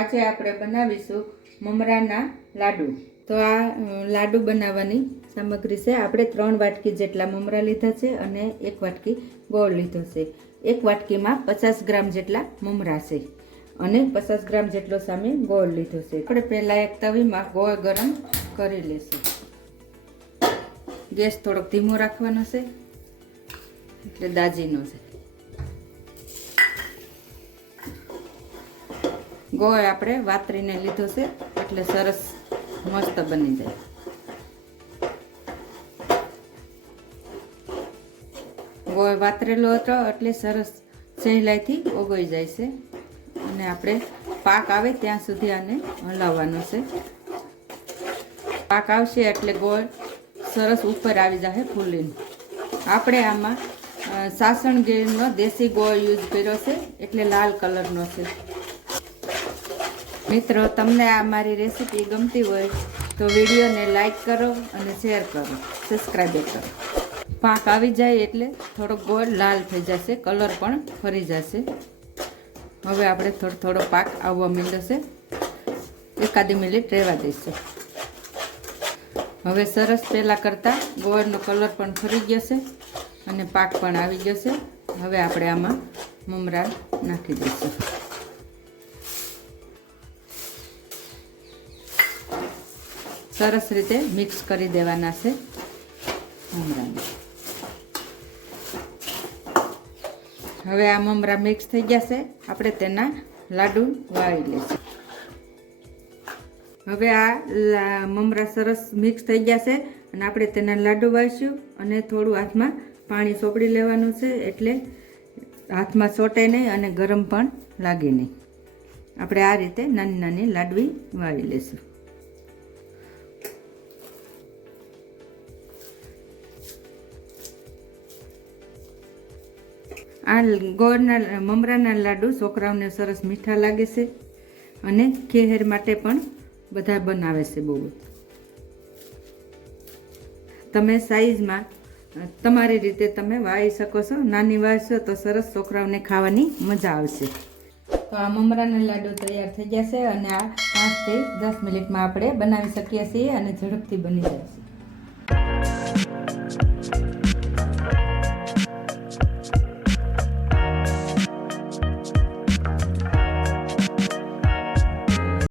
આજે આપણે બનાવીશું મમરાના લાડુ. તો આ લાડુ બનાવવાની સામગ્રી છે. આપણે ત્રણ વાટકી જેટલા મમરા લીધા છે અને એક વાટકી ગોળ લીધો છે. એક વાટકીમાં પચાસ ગ્રામ જેટલા મમરા છે અને પચાસ ગ્રામ જેટલો સામે ગોળ લીધો છે. આપણે પહેલાં એક તવીમાં ગોળ ગરમ કરી લેશું. ગેસ થોડોક ધીમો રાખવાનો છે. એટલે દાજીનો છે. ગોળ આપણે વાતરીને લીધો છે, એટલે સરસ મસ્ત બની જાય. ગોળ વાતરેલો હતો, એટલે સરસ સહેલાઈથી ઓગળી જાય છે. અને આપણે પાક આવે ત્યાં સુધી આને હલાવવાનો છે. પાક આવશે એટલે ગોળ સરસ ઉપર આવી જાય ફૂલીને. આપણે આમાં સાસણ ગીરનો દેશી ગોળ યુઝ કર્યો છે, એટલે લાલ કલરનો છે. મિત્રો, તમને આ મારી રેસીપી ગમતી હોય તો વિડીયોને લાઈક કરો અને શેર કરો. સબસ્ક્રાઈબ કરો. પાક આવી જાય એટલે થોડો ગોળ લાલ થઈ જશે, કલર પણ ફરી જશે. હવે આપણે થોડો થોડો પાક આવવા માંડશે એકાદી મિનિટ રહેવા દઈશું. હવે સરસ પહેલાં કરતાં ગોળનો કલર પણ ફરી ગયો છે અને પાક પણ આવી ગયો છે. હવે આપણે આમાં મમરા નાખી દઈશું. સરસ રીતે મિક્સ કરી દેવાના છે. મમરાને હવે આ મમરા મિક્સ થઈ ગયા છે આપણે તેના લાડુ વાળી લઈશું. હવે આ મમરા સરસ મિક્સ થઈ ગયા છે અને આપણે તેના લાડુ વાળીશું અને થોડું હાથમાં પાણી સોપડી લેવાનું છે એટલે હાથમાં ચોટે નહીં અને ગરમ પણ લાગે નહીં. આપણે આ રીતે નાની નાની લાડવી વાળી લઈશું. આ ગોળના મમરાના લાડુ છોકરાઓને સરસ મીઠા લાગે છે અને ખેહેર માટે પણ બધા બનાવે છે બહુ. તમે સાઈઝમાં તમારી રીતે તમે વાવી શકો છો. નાની વાવશો તો સરસ છોકરાઓને ખાવાની મજા આવશે. તો આ મમરાના લાડુ તૈયાર થઈ ગયા છે અને આ પાંચથી દસ મિનિટમાં આપણે બનાવી શકીએ છીએ અને ઝડપથી બની જાય છે.